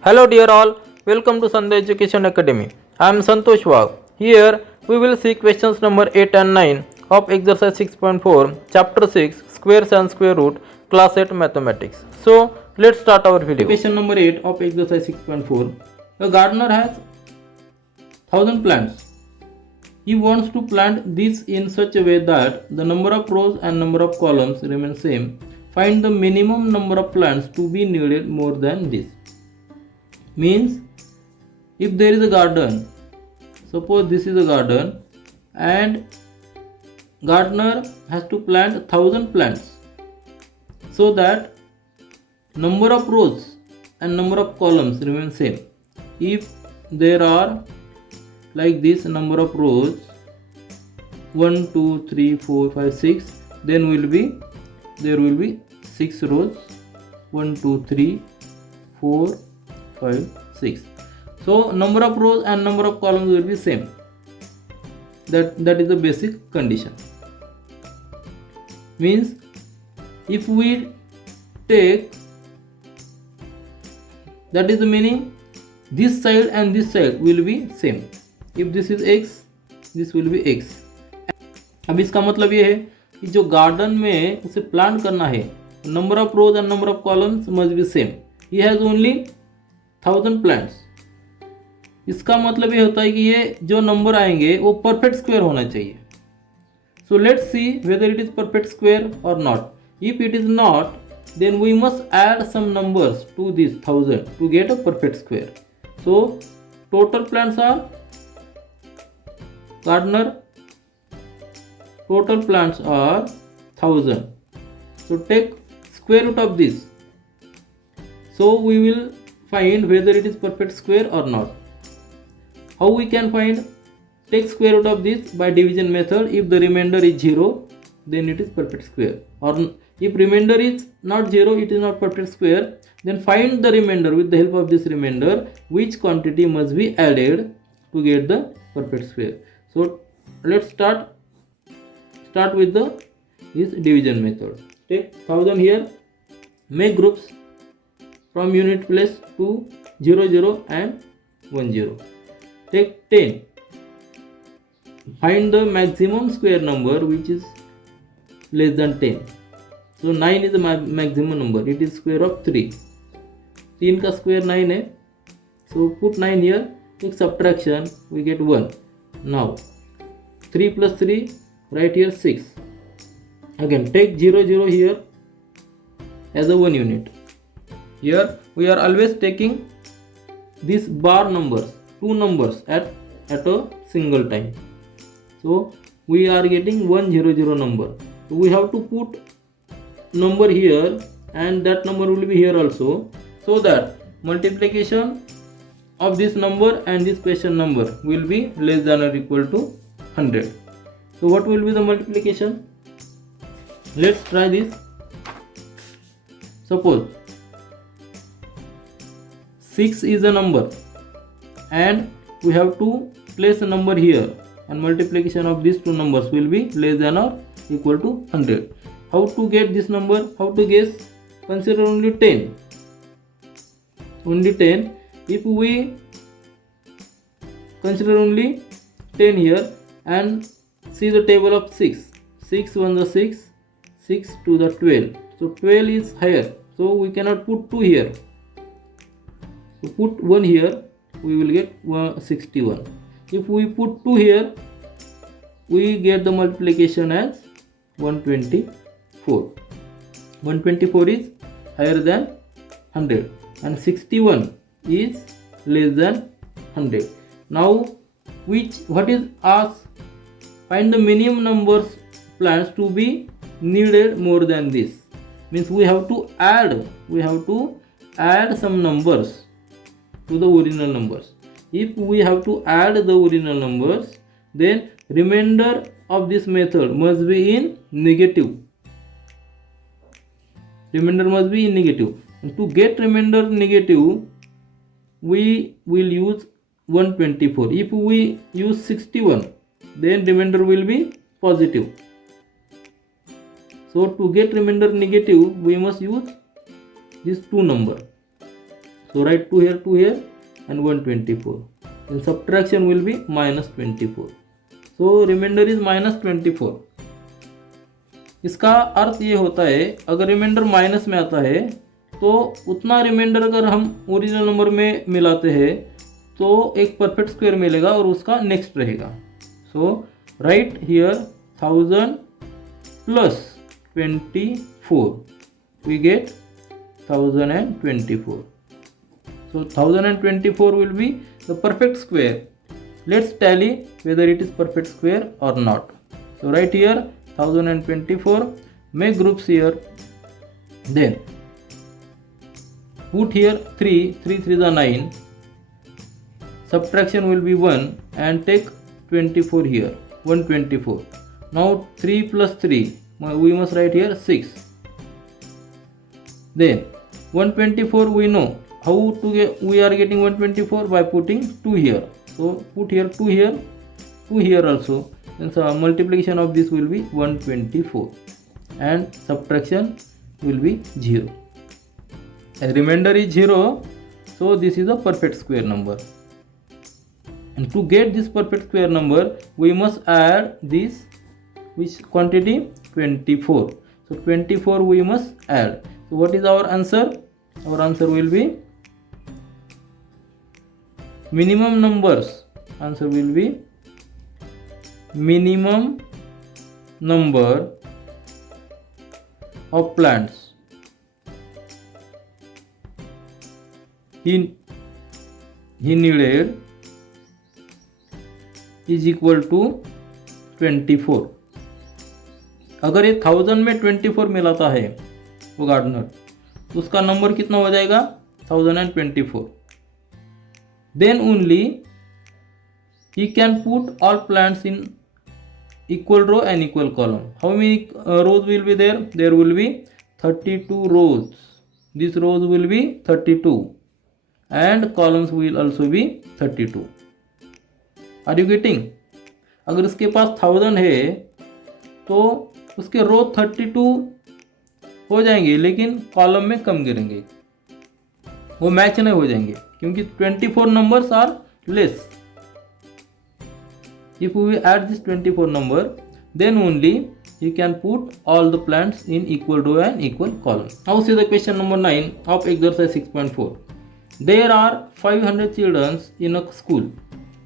Hello dear all, welcome to Sandhya Education Academy. I am Santosh Wag. Here we will see questions number 8 and 9 of exercise 6.4 chapter 6 squares and square root class 8 mathematics. So let's start our video. Question number 8 of exercise 6.4. A gardener has 1000 plants. He wants to plant this in such a way that the number of rows and number of columns remain same. Find the minimum number of plants to be needed more than this. Means if there is a garden, suppose this is a garden and gardener has to plant 1000 plants so that number of rows and number of columns remain same. If there are like this number of rows 1 2 3 4 5 6, then there will be 6 rows 1 2 3 4 5 6. So number of rows and number of columns will be same. That is the basic condition. Means if we take, that is the meaning, this side and this side will be same. If this is x, this will be x. अब इसका मतलब ये है कि जो garden में उसे plant करना है, number of rose and number of columns must be same. He has only 1000 plants. इसका मतलब ये होता है कि ये जो नंबर आएंगे वो परफेक्ट स्क्वायर होना चाहिए. So let's see whether it is perfect square और not. If it is not, then we must add some numbers to this 1000 to get a perfect square. So total plants are, gardener total plants are 1000. So take square root of this. So we will find whether it is perfect square or not. How we can find? Take square root of this by division method. If the remainder is 0, then it is perfect square. Or if remainder is not 0, it is not perfect square. Then find the remainder with the help of this remainder, which quantity must be added to get the perfect square. So let's start with this division method. Take 1000 here. Make groups from unit place to 0 0 and 1 0. Take 10. Find the maximum square number which is less than 10. So 9 is the maximum number. It is square of 3. 3 का square 9 है. So put 9 here. Take subtraction. We get 1. Now 3 plus 3. Write here 6. Again take 0 0 here as a 1 unit. Here we are always taking these bar numbers, 2 numbers at a single time. So we are getting 1 0 0 number. So we have to put number here and that number will be here also, so that multiplication of this number and this question number will be less than or equal to 100. So what will be the multiplication? Let's try this. Suppose 6 is a number and we have to place a number here, and multiplication of these two numbers will be less than or equal to 100. How to get this number? How to guess? Consider only 10. Only 10. If we consider only 10 here and see the table of 6. 6 1 the 6. 6 2 the 12. So 12 is higher. So we cannot put 2 here. So put 1 here. We will get 61. If we put 2 here, we get the multiplication as 124. 124 is higher than 100 and 61 is less than 100. Now what is asked? Find the minimum numbers plants to be needed more than this. Means we have to add some numbers to the original numbers. If we have to add the original numbers, then remainder of this method must be in negative. Remainder must be in negative. And to get remainder negative, we will use 124. If we use 61, then remainder will be positive. So to get remainder negative, we must use these two number. So write 2 here and 124. Then subtraction will be minus 24. So remainder is minus 24. इसका अर्थ ये होता है अगर reminder minus में आता है तो उतना रिमाइंडर अगर हम ओरिजिनल नंबर में मिलाते हैं तो एक परफेक्ट स्क्वायर मिलेगा और उसका नेक्स्ट रहेगा. So right here 1000 plus 24 we get 1024. So 1024 will be the perfect square. Let's tally whether it is perfect square or not. So right here 1024, make groups here, then put here 3 3 are 9, subtraction will be 1 and take 24 here, 124. Now 3 plus 3, we must write here 6. Then 124 we know how to get, we are getting 124 by putting 2 here. So put here 2 here, 2 here also. And so multiplication of this will be 124 and subtraction will be 0. As remainder is 0, so this is a perfect square number. And to get this perfect square number, we must add this, which quantity? 24. So 24 we must add. So what is our answer? Our answer will be minimum numbers. Answer will be minimum number of plants he needed is equal to 24. अगर ये 1000 में 24 मिलाता है वो gardener तो उसका number कितना हो जाएगा 1024. Then only he can put all plants in equal row and equal column. How many rows will be there? There will be 32 rows. These rows will be 32 and columns will also be 32. Are you getting? अगर इसके पास 1000 है तो उसके रो 32 हो जाएंगे लेकिन column में कम गिरेंगे, वो मैच नहीं हो जाएंगे क्योंकि 24 numbers are less. If we add this 24 number, then only you can put all the plants in equal row and equal column. Now see the question number 9 of exercise 6.4. There are 500 children in a school.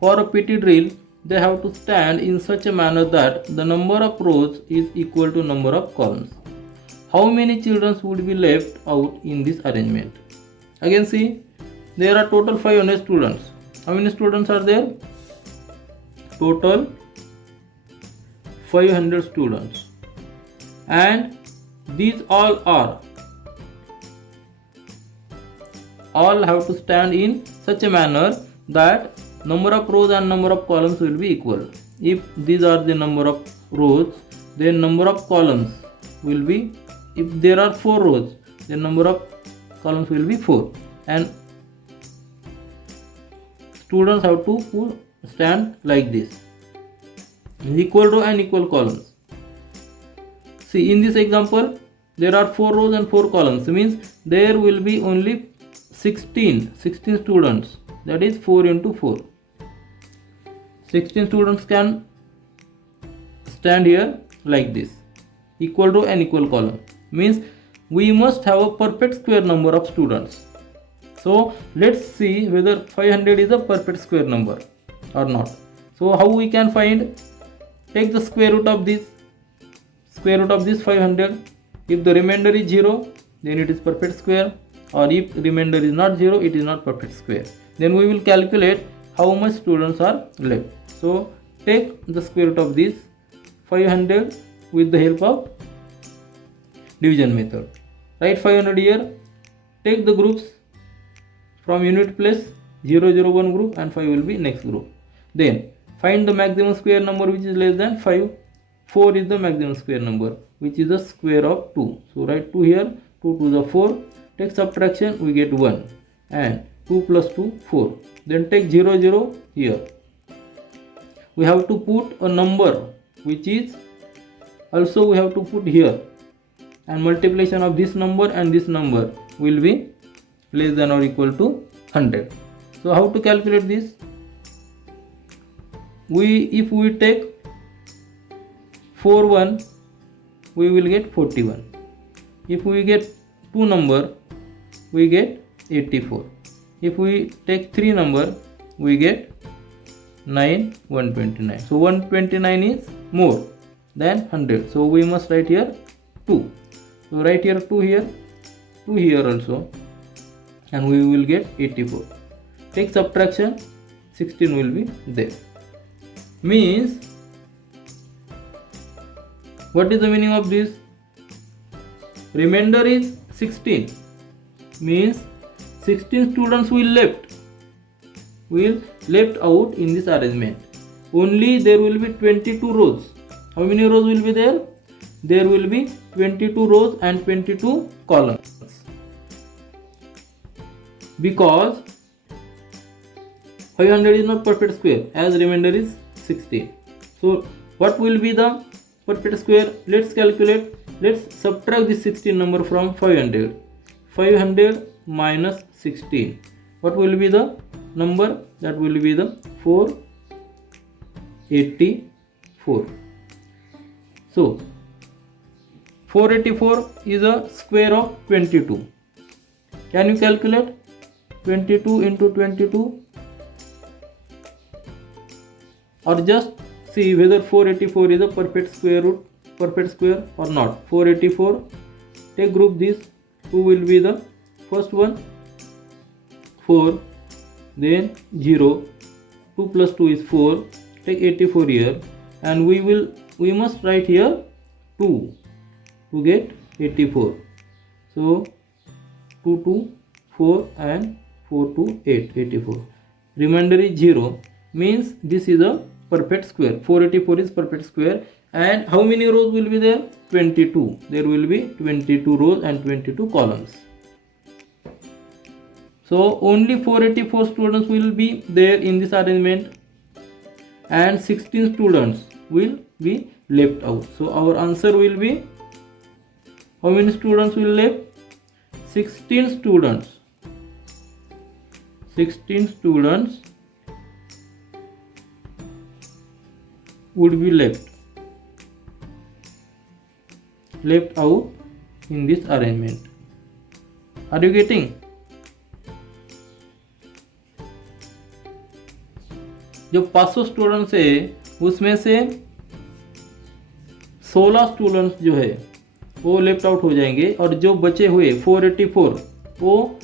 For a PT drill, they have to stand in such a manner that the number of rows is equal to number of columns. How many children would be left out in this arrangement? Again see, there are total 500 students. How many students are there? Total 500 students, and these all have to stand in such a manner that number of rows and number of columns will be equal. If these are the number of rows, then number of columns will be, if there are 4 rows, then number of columns will be 4, and students have to stand like this, equal row and equal columns. See, in this example there are 4 rows and 4 columns, means there will be only 16 students, that is 4 into 4. 16 students can stand here like this, equal row and equal column, means we must have a perfect square number of students. So let's see whether 500 is a perfect square number or not. So how we can find? Take the square root of this 500. If the remainder is 0, then it is perfect square, or if remainder is not 0, it is not perfect square. Then we will calculate how much students are left. So take the square root of this 500 with the help of division method. Write 500 here. Take the groups from unit place, 0 0 1 group and 5 will be next group. Then find the maximum square number which is less than 5. 4 is the maximum square number, which is the square of 2. So write 2 here, 2 to the 4. Take subtraction, we get 1, and 2 plus 2 4. Then take 0 0 here. We have to put a number which is also we have to put here, and multiplication of this number and this number will be less than or equal to 100. So how to calculate this? If we take 41, we will get 41. If we get 2 number, we get 84. If we take 3 number, we get 129. So 129 is more than 100. So we must write here 2. So write here 2 here, 2 here also, and we will get 84. Take subtraction, 16 will be there. Means, what is the meaning of this? Remainder is 16. Means 16 students will left out in this arrangement. Only there will be 22 rows. How many rows will be there? There will be 22 rows and 22 columns. Because 500 is not perfect square, as remainder is 16. So what will be the perfect square? Let's calculate. Let's subtract this 16 number from 500. 500 minus 16. What will be the number? That will be the 484. So 484 is a square of 22. Can you calculate? 22 into 22, or just see whether 484 is a perfect square or not. 484, take group this. Who will be the first one? 4, then 0, 2 plus 2 is 4. Take 84 here, and we must write here 2 to get 84. So 2 to 4 and 4 to 8, 84. Remainder is 0. Means this is a perfect square. 484 is perfect square. And how many rows will be there? 22. There will be 22 rows and 22 columns. So only 484 students will be there in this arrangement, and 16 students will be left out. So our answer will be, how many students will left? 16 students. 16 students would be left out in this arrangement. Are you getting? जो 500 students है उसमें से 16 students जो है वो left out हो जाएंगे, और जो बचे हुए 484 वो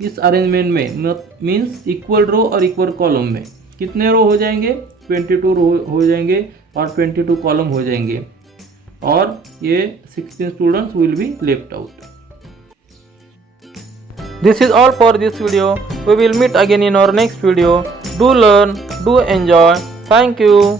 इस अरेंजमेंट में मीन्स इक्वल रो और इक्वल कॉलम में कितने रो हो जाएंगे? 22 रो हो जाएंगे और 22 कॉलम हो जाएंगे, और ये 16 students will be left out. This is all for this video. We will meet again in our next video. Do learn, do enjoy. Thank you.